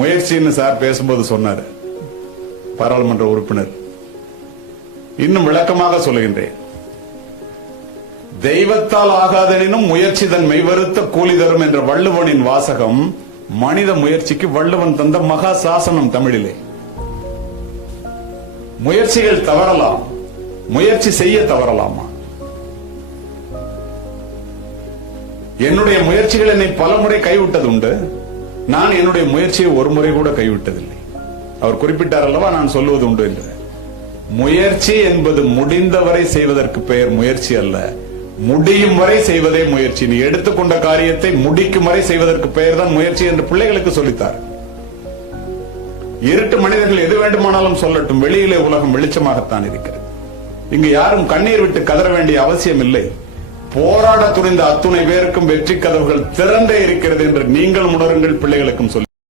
முயற்சின்னு sir பேசும்போது சொன்னார் பாராளுமன்ற உறுப்பினர். இன்னும் விளக்கமாக சொல்லுகின்றேன். தெய்வத்தால் ஆகாதெனினும் முயற்சி தன் மெய்வருத்த கூலி தரும் என்ற வள்ளுவனின் வாசகம் மனித முயற்சிக்கு வள்ளுவன் தந்த மகா சாசனம். தமிழிலே முயற்சிகள் தவறலாம், முயற்சி செய்ய தவறலாமா? என்னுடைய முயற்சிகள் என்னை பல முறை கைவிட்டது உண்டு. நான் என்னுடைய முயற்சியை ஒரு முறை கூட கைவிட்டதில்லை. அவர் குறிப்பிட்டார் அல்லவா, நான் சொல்லுவது உண்டு என்று. முயற்சி என்பது முடிந்தவரை செய்வதற்கு பெயர் முயற்சி அல்ல, முடியும் வரை செய்வதே முயற்சி. நீ எடுத்துக்கொண்ட காரியத்தை முடிக்கும் வரை செய்வதற்கு பெயர் தான் முயற்சி என்று பிள்ளைகளுக்கு சொல்லித்தார். இருட்டு மனிதர்கள் எது வேண்டுமானாலும் சொல்லட்டும், வெளியிலே உலகம் வெளிச்சமாகத்தான் இருக்கிறது. இங்கு யாரும் கண்ணீர் விட்டு கதற வேண்டிய அவசியம் இல்லை. போராட துணிந்த அத்துணை பேருக்கும் வெற்றி கதவுகள் திறந்தே இருக்கிறது என்று நீங்கள் உணருங்கள், பிள்ளைகளுக்கும் சொல்லி